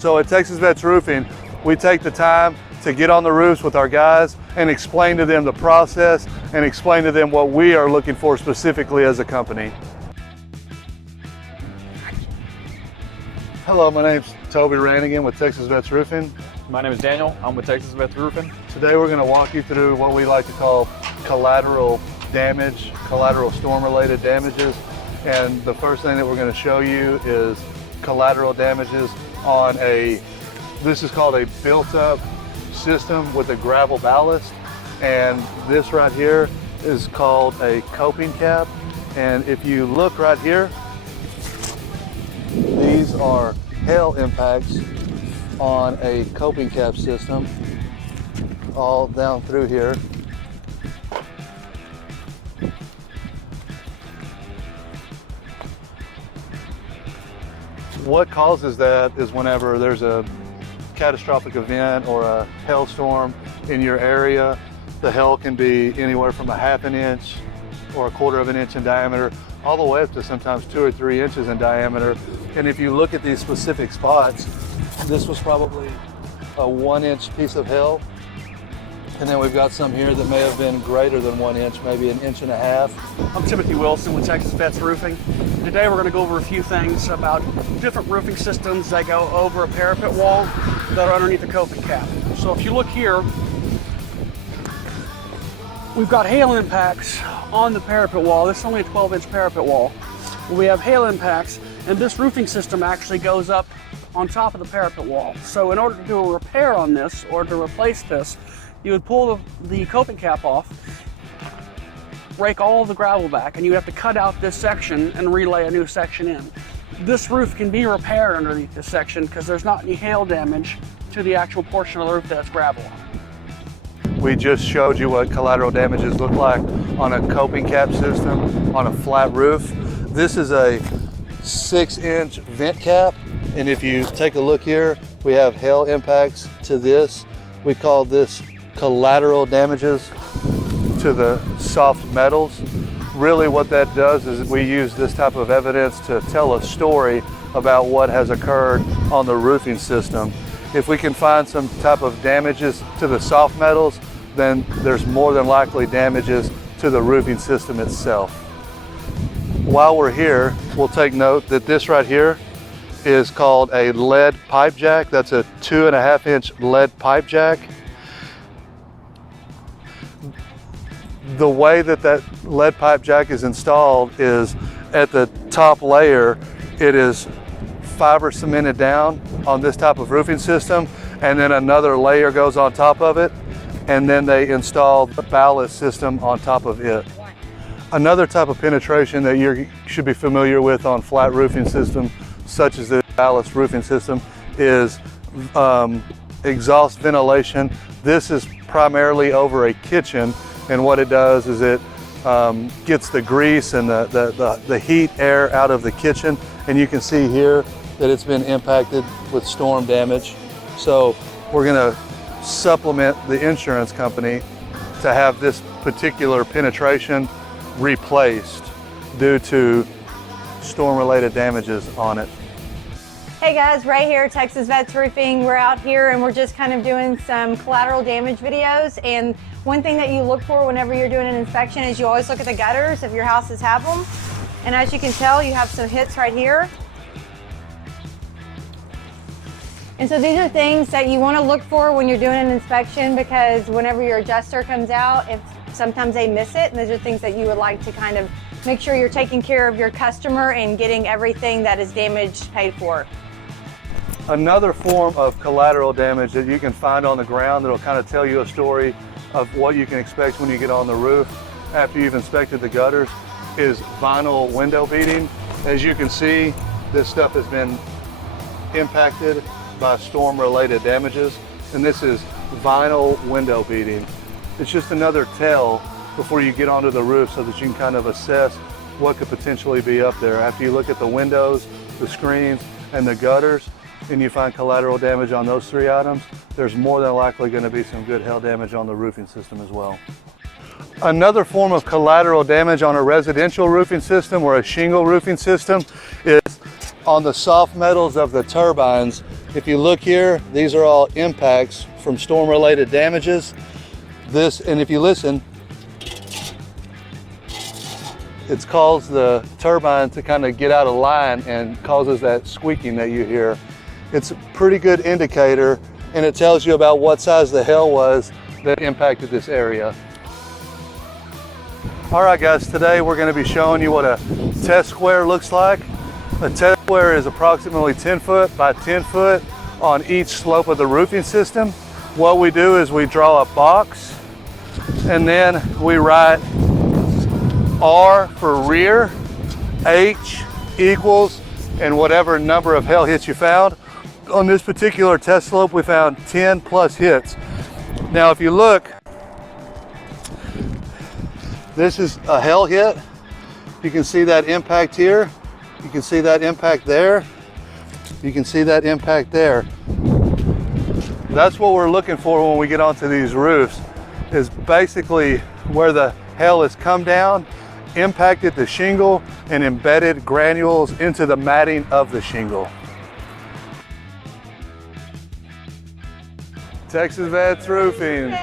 So at Texas Vets Roofing, we take the time to get on the roofs with our guys and explain to them the process and explain to them what we are looking for specifically as a company. Hello, my name's Toby Rannigan with Texas Vets Roofing. My name is Daniel. I'm with Texas Vets Roofing. Today we're going to walk you through what we like to call collateral damage, collateral storm-related damages. And the first thing that we're going to show you is collateral damages on this is called a built-up system with a gravel ballast. And this right here is called a coping cap. And if you look right here, these are hail impacts on a coping cap system all down through here. What causes that is whenever there's a catastrophic event or a hailstorm in your area. The hail can be anywhere from 1/2 inch or 1/4 inch in diameter, all the way up to sometimes 2 or 3 inches in diameter. And if you look at these specific spots, this was probably a 1-inch piece of hail. And then we've got some here that may have been greater than 1 inch, maybe 1.5 inches. I'm Timothy Wilson with Texas Vets Roofing. Today we're going to go over a few things about different roofing systems that go over a parapet wall that are underneath the coping cap. So if you look here, we've got hail impacts on the parapet wall. This is only a 12-inch parapet wall. We have hail impacts, and this roofing system actually goes up on top of the parapet wall. So in order to do a repair on this or to replace this, you would pull the coping cap off, rake all of the gravel back, and you have to cut out this section and relay a new section in. This roof can be repaired underneath this section because there's not any hail damage to the actual portion of the roof that's gravel on. We just showed you what collateral damages look like on a coping cap system on a flat roof. This is a 6-inch vent cap, and if you take a look here, we have hail impacts to this. We call this collateral damages to the soft metals. Really what that does is we use this type of evidence to tell a story about what has occurred on the roofing system. If we can find some type of damages to the soft metals, then there's more than likely damages to the roofing system itself. While we're here, we'll take note that this right here is called a lead pipe jack. That's a 2.5-inch lead pipe jack. The way that lead pipe jack is installed is at the top layer, it is fiber cemented down on this type of roofing system, and then another layer goes on top of it, and then they install the ballast system on top of it. Another type of penetration that you should be familiar with on flat roofing systems, such as the ballast roofing system, is exhaust ventilation. This is primarily over a kitchen, and what it does is it gets the grease and the heat air out of the kitchen, and you can see here that it's been impacted with storm damage. So we're going to supplement the insurance company to have this particular penetration replaced due to storm-related damages on it. Hey guys, right here at Texas Vets Roofing. We're out here and we're just kind of doing some collateral damage videos. And one thing that you look for whenever you're doing an inspection is you always look at the gutters if your houses have them. And as you can tell, you have some hits right here. And so these are things that you want to look for when you're doing an inspection, because whenever your adjuster comes out, sometimes they miss it, and those are things that you would like to kind of make sure you're taking care of your customer and getting everything that is damaged paid for. Another form of collateral damage that you can find on the ground that'll kind of tell you a story of what you can expect when you get on the roof after you've inspected the gutters is vinyl window beading. As you can see, this stuff has been impacted by storm-related damages, and this is vinyl window beading. It's just another tell before you get onto the roof so that you can kind of assess what could potentially be up there. After you look at the windows, the screens, and the gutters, and you find collateral damage on those 3 items, there's more than likely going to be some good hail damage on the roofing system as well. Another form of collateral damage on a residential roofing system or a shingle roofing system is on the soft metals of the turbines. If you look here, these are all impacts from storm-related damages. And if you listen, it caused the turbine to kind of get out of line and causes that squeaking that you hear. It's a pretty good indicator, and it tells you about what size the hail was that impacted this area. All right guys, today we're going to be showing you what a test square looks like. A test square is approximately 10 foot by 10 foot on each slope of the roofing system. What we do is we draw a box, and then we write R for rear, H equals, and whatever number of hail hits you found. On this particular test slope, we found 10 plus hits. Now, if you look, this is a hail hit. You can see that impact here. You can see that impact there. You can see that impact there. That's what we're looking for when we get onto these roofs, is basically where the hail has come down, impacted the shingle, and embedded granules into the matting of the shingle. Texas Vets Roofing.